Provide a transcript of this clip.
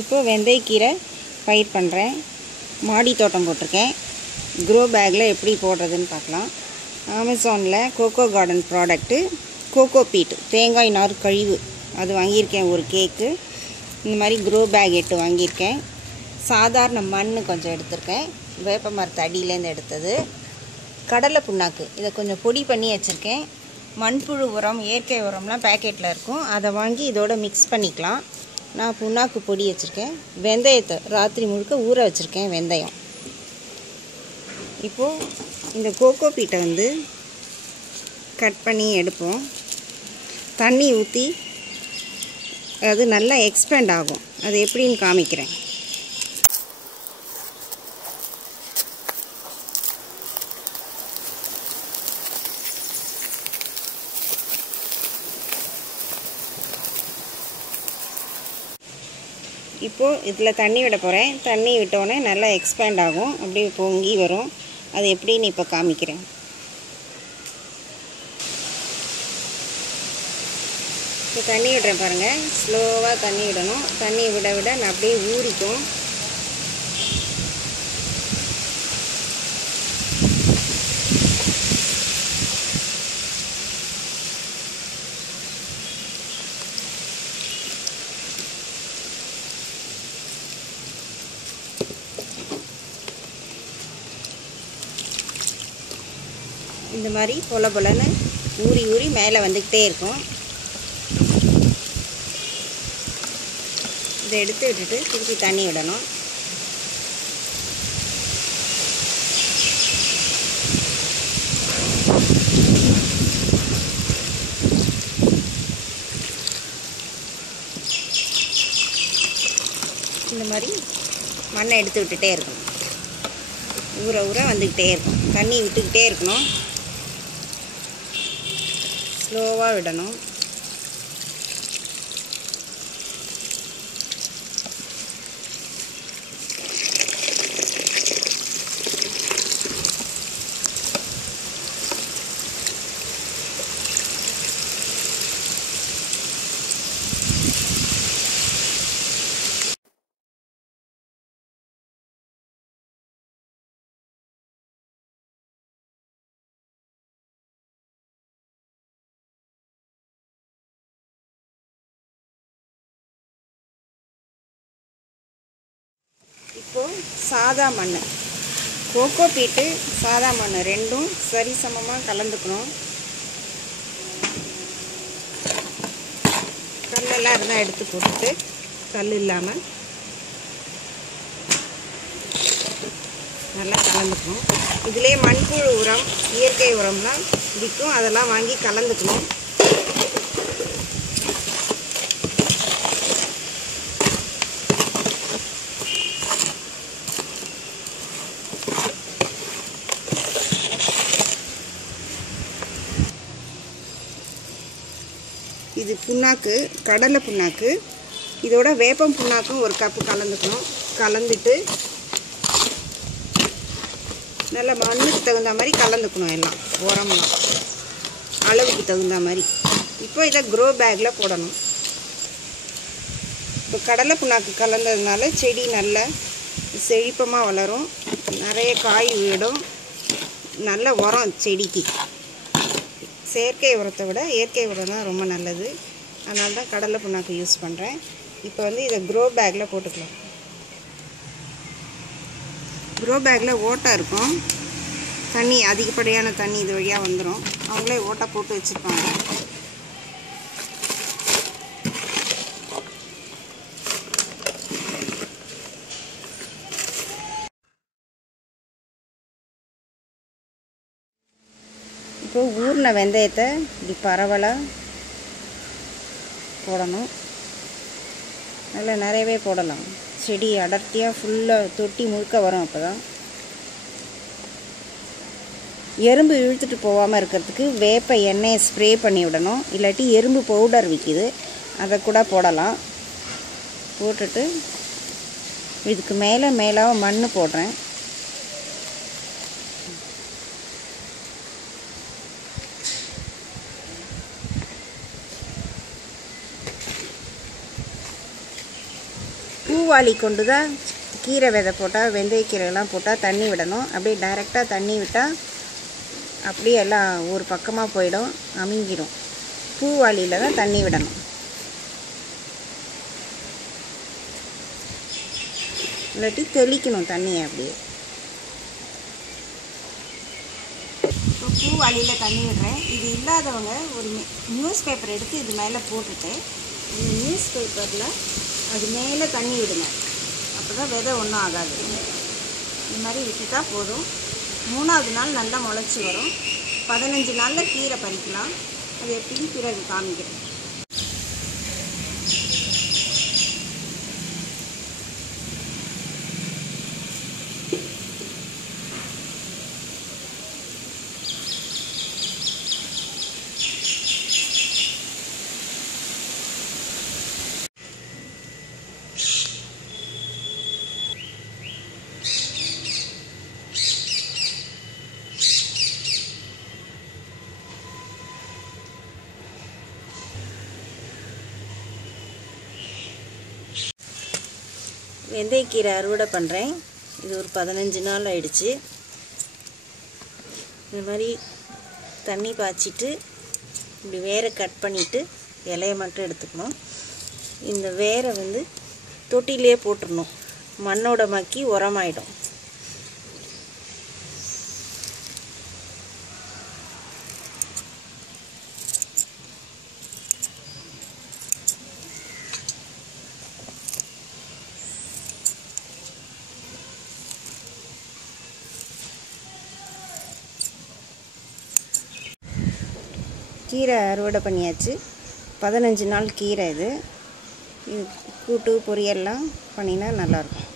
இப்போ வெந்தயக்கீரை பயிர் பண்ணுறேன். மாடி தோட்டம் போட்டிருக்கேன். க்ரோ பேக்கில் எப்படி போடுறதுன்னு பார்க்கலாம். அமேசானில் coco garden product coco peat தேங்காய் நார் கழிவு அது வாங்கியிருக்கேன். ஒரு கேக்கு இந்த மாதிரி க்ரோ பேக் 8 வாங்கியிருக்கேன். சாதாரண மண் கொஞ்சம் எடுத்திருக்கேன். வேப்ப மரத்து அடியிலேருந்து எடுத்தது. கடலை புண்ணாக்கு இதை கொஞ்சம் பொடி பண்ணி வச்சுருக்கேன். மண்புழு உரம் இயற்கை உரம்லாம் பேக்கெட்டில் இருக்கும். அதை வாங்கி இதோட மிக்ஸ் பண்ணிக்கலாம். நான் புண்ணாக்கு பொடி வச்சுருக்கேன். வெந்தயத்தை ராத்திரி முழுக்க ஊற வச்சுருக்கேன். வெந்தயம். இப்போது இந்த கோகோ பீட்டை கட் பண்ணி எடுப்போம். தண்ணி ஊற்றி அது நல்லா எக்ஸ்பேண்ட் ஆகும். அது எப்படின்னு காமிக்கிறேன். இப்போது இதில் தண்ணி விட போகிறேன். தண்ணி விட்டோடனே நல்லா எக்ஸ்பேண்ட் ஆகும். அப்படியே பொங்கி வரும். அது எப்படின்னு இப்போ காமிக்கிறேன். இப்போ தண்ணி விடுறேன் பாருங்கள். ஸ்லோவாக தண்ணி விடணும். தண்ணி விட விட நான் அப்படியே ஊறிக்கும். இந்த மாதிரி பொல பொலன்னு ஊறி ஊறி மேலே வந்துக்கிட்டே இருக்கும். இதை எடுத்து விட்டுட்டு திருப்பி தண்ணி விடணும். இந்த மாதிரி மண்ணை எடுத்து விட்டுட்டே இருக்கணும். ஊற ஊற வந்துக்கிட்டே இருக்கும். தண்ணி விட்டுக்கிட்டே இருக்கணும். ஸ்லோவாக விடணும். இப்போது சாதா மண், கோகோ பீட்டு, சாதா மண் ரெண்டும் சரிசமமாக கலந்துக்கணும். கல்லெல்லாம் இருந்தால் எடுத்து போட்டுட்டு கல் இல்லாமல் நல்லா கலந்துக்கணும். இதிலே மண்புழு உரம் இயற்கை உரம்லாம் விற்கும். அதெல்லாம் வாங்கி கலந்துக்கணும். இது புண்ணாக்கு, கடலை புண்ணாக்கு. இதோட வேப்பம் புண்ணாக்கும் ஒரு கப்பு கலந்துக்கணும். கலந்துட்டு நல்லா மண்ணுக்கு தகுந்த மாதிரி கலந்துக்கணும். எல்லாம் உரம்லாம் அளவுக்கு தகுந்த மாதிரி. இப்போ இதை க்ரோ பேக்கில் போடணும். இப்போ கடலை புண்ணாக்கு கலந்ததுனால செடி நல்லா செழிப்பமாக வளரும். நிறைய காய் விடும். நல்ல உரம் செடிக்கு. செயற்கை உரத்தை விட இயற்கை உரம் தான் ரொம்ப நல்லது. அதனால தான் கடலை புண்ணாக்கு யூஸ் பண்ணுறேன். இப்போ இதை க்ரோ பேக்கில் போட்டுக்கலாம். க்ரோ பேக்கில் ஓட்டை இருக்கும். தண்ணி அதிகப்படியான தண்ணி இது வழியாக வந்துடும். அவங்களே ஓட்டை போட்டு வச்சுருப்பாங்க. இப்போ ஊறின வெந்தயத்தை இப்படி பரவலாக போடணும். நல்லா நிறையவே போடலாம். செடி அடர்த்தியாக ஃபுல்லாக தொட்டி முழுக்க வரும். அப்போ தான் எறும்பு இழுத்துட்டு போகாமல் இருக்கிறதுக்கு வேப்ப எண்ணெயை ஸ்ப்ரே பண்ணி விடணும். இல்லாட்டி எறும்பு பவுடர் விற்கிது, அதை கூட போடலாம். போட்டுட்டு இதுக்கு மேலே மண் போடுறேன். பூவாளி கொண்டு தான் கீரை விதை போட்டால் வெந்தயக்கீரைலாம் போட்டால் தண்ணி விடணும். அப்படியே டைரெக்டாக தண்ணி விட்டால் அப்படியே எல்லாம் ஒரு பக்கமாக போயிடும், அமுங்கிடும். பூவாளியில் தான் தண்ணி விடணும். இல்லாட்டி தெளிக்கணும் தண்ணியை அப்படியே. இப்போ பூவாளியில் தண்ணி விடுறேன். இது இல்லாதவங்க ஒரு நியூஸ் பேப்பர் எடுத்து இது மேலே போட்டுட்டு இந்த நியூஸ் பேப்பரில் அது மேலே தண்ணி விடுங்க. அப்போ தான் விதை ஒன்றும் ஆகாது. இந்த மாதிரி விட்டுட்டா போதும். 3ஆவது நாள் நல்லா முளைச்சி வரும். 15 நாளில் கீரை பறிக்கலாம். அது எப்படின்னு பிறகு காமிக்கிறேன். வெந்தயக்கீரை அறுவடை பண்ணுறேன். இது ஒரு 15 நாள் ஆயிடுச்சு. இந்த மாதிரி தண்ணி பாய்ச்சிட்டு இப்படி வேரை கட் பண்ணிவிட்டு இலையை மட்டும் எடுத்துக்கணும். இந்த வேரை வந்து தொட்டிலே போட்டுடணும். மண்ணோட மக்கி உரமாயிடும். கீரை அறுவடை பண்ணியாச்சு. 15 நாள் கீரை இது. கூட்டு பொரியல்லாம் பண்ணினா நல்லாயிருக்கும்.